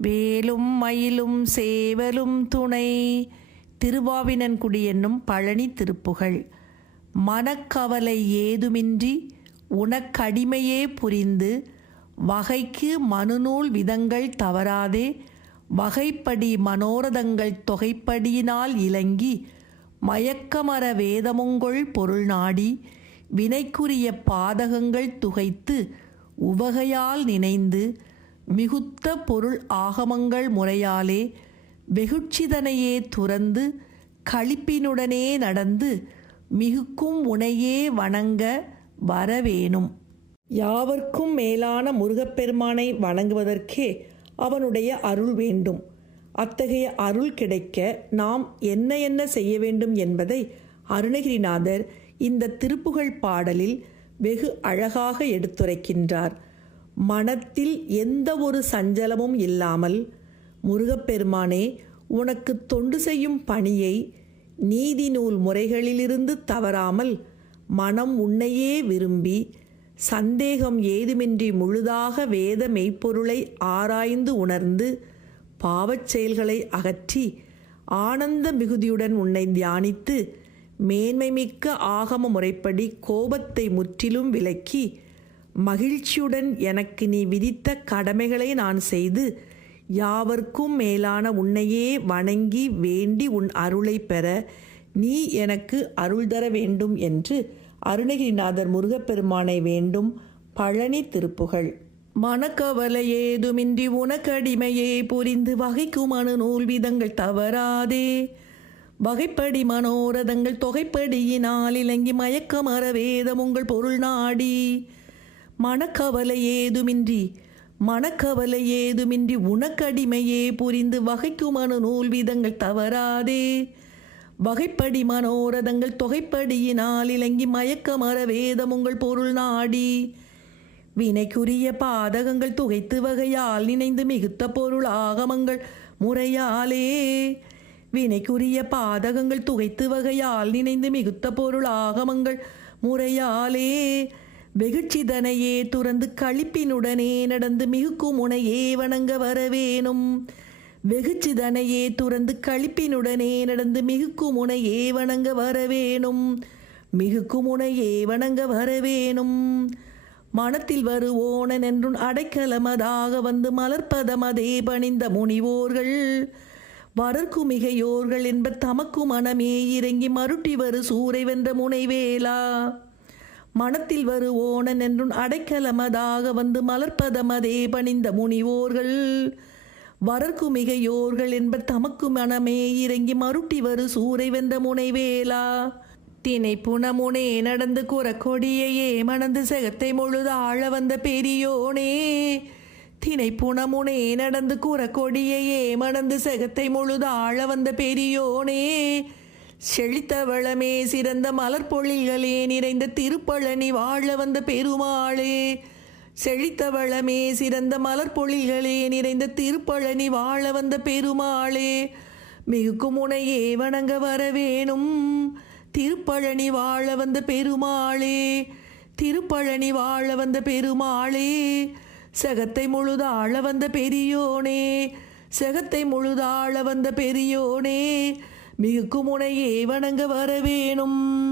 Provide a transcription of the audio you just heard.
வேலும் மயிலும் சேவலும் துணை. திருவாவினன்குடி என்னும் பழனி திருப்புகழ். மனக்கவலை ஏதுமின்றி உனக்கடிமையே புரிந்து வகைக்கு மனுநூல் விதங்கள் தவறாதே. வகைப்படி மனோரதங்கள் தொகைப்படியினால் இலங்கி மயக்கமர வேதமுங்கொள் பொருள் நாடி வினைக்குரிய பாதகங்கள் துகைத்து உவகையால் நினைந்து மிகுத்த பொருள் ஆகமங்கள் முறையாலே வெகுட்சிதனையே துறந்து களிப்பினுடனே நடந்து மிகுக்கும் உனையே வணங்க வரவேணும். யாவர்க்கும் மேலான முருகப்பெருமானை வணங்குவதற்கே அவனுடைய அருள் வேண்டும். அத்தகைய அருள் கிடைக்க நாம் என்ன என்ன செய்ய வேண்டும் என்பதை அருணகிரிநாதர் இந்த திருப்புகழ் பாடலில் வெகு அழகாக எடுத்துரைக்கின்றார். மனத்தில் எந்த ஒரு சஞ்சலமும் இல்லாமல் முருகப்பெருமானே உனக்கு தொண்டு செய்யும் பணியை நீதி நூல் முறைகளிலிருந்து தவறாமல் மனம் உன்னையே விரும்பி சந்தேகம் ஏதுமின்றி முழுதாக வேத மெய்ப்பொருளை ஆராய்ந்து உணர்ந்து பாவச் செயல்களை அகற்றி ஆனந்த மிகுதியுடன் உன்னை தியானித்து மேன்மைமிக்க ஆகம முறைப்படி கோபத்தை முற்றிலும் விலக்கி மகிழ்ச்சியுடன் எனக்கு நீ விதித்த கடமைகளை நான் செய்து யாவர்க்கும் மேலான உன்னையே வணங்கி வேண்டி உன் அருளை பெற நீ எனக்கு அருள் தர வேண்டும் என்று அருணகிரிநாதர் முருகப்பெருமானை வேண்டும் பழனி திருப்புகழ். மனக்கவலை ஏதுமின்றி உனக்கடிமையே புரிந்து வகைக்கும் அணு நூல் விதங்கள் தவறாதே. வகைப்படி மனோரதங்கள் தொகைப்படியினால் இலங்கி மயக்கமர வேதம் உங்கள் பொருள் நாடி. மனக்கவலை ஏதுமின்றி மனக்கவலை ஏதுமின்றி உனக்கடிமையே புரிந்து வகைக்குமனு நூல் விதங்கள் தவறாதே. வகைப்படி மனோரதங்கள் தொகைப்படியினால் இலங்கி மயக்கமர வேதம் உங்கள் பொருள் நாடி. வினைக்குரிய பாதகங்கள் துகைத்து வகையால் நினைந்து மிகுத்த பொருள் ஆகமங்கள் முறையாலே. வினைக்குரிய பாதகங்கள் துகைத்து வகையால் நினைந்து மிகுத்த பொருள் ஆகமங்கள் முறையாலே. வெகுட்சிதனையே துறந்து களிப்பினுடனே நடந்து மிகுக்கும் உனையே வணங்க வரவேணும் வெகுச்சிதனையே துறந்து களிப்பினுடனே நடந்து மிகுக்கும் உனையே வணங்க வரவேணும் மிகுக்கும் உனையே வணங்க வரவேணும் மனத்தில் வருவோனன் என்றும் அடைக்கலமதாக வந்து மலர்ப்பதமதே பணிந்த முனிவோர்கள். வரர்க்கு மிகையோர்கள் என்ப தமக்கு மனமே இறங்கி மருட்டி வரு சூறை வென்ற முனைவேலா. மனத்தில் வருவோனன் என்றும் அடைக்கலமதாக வந்து மலர்ப்பதமதே பணிந்த முனிவோர்கள். வரற்குமிகையோர்கள் மிகையோர்கள் தமக்கு மனமே இறங்கி மருட்டி வரு சூறை வெந்த முனைவேலா. தினை புனமுனே நடந்து குறக்கொடியையே மணந்து செகத்தை முழுது ஆழ வந்த பெரியோனே. தினை புனமுனே நடந்து குறக்கொடியையே மணந்து செகத்தை முழுது ஆழ வந்த பெரியோனே. செழித்த வளமே சிறந்த மலர்பொழில்களே நிறைந்த திருப்பழனி வாழ வந்த பெருமாளே. செழித்த வளமே சிறந்த மலர்பொழில்களே நிறைந்த திருப்பழனி வாழ வந்த பெருமாளே. மிகுக்கும் உனையே வணங்க வரவேணும். திருப்பழனி வாழ வந்த பெருமாளே. திருப்பழனி வாழ வந்த பெருமாளே. சகத்தை முழுதாழ வந்த பெரியோனே. சகத்தை முழுதாழ வந்த பெரியோனே. மிகுமுனையே வணங்க வரவேணும்.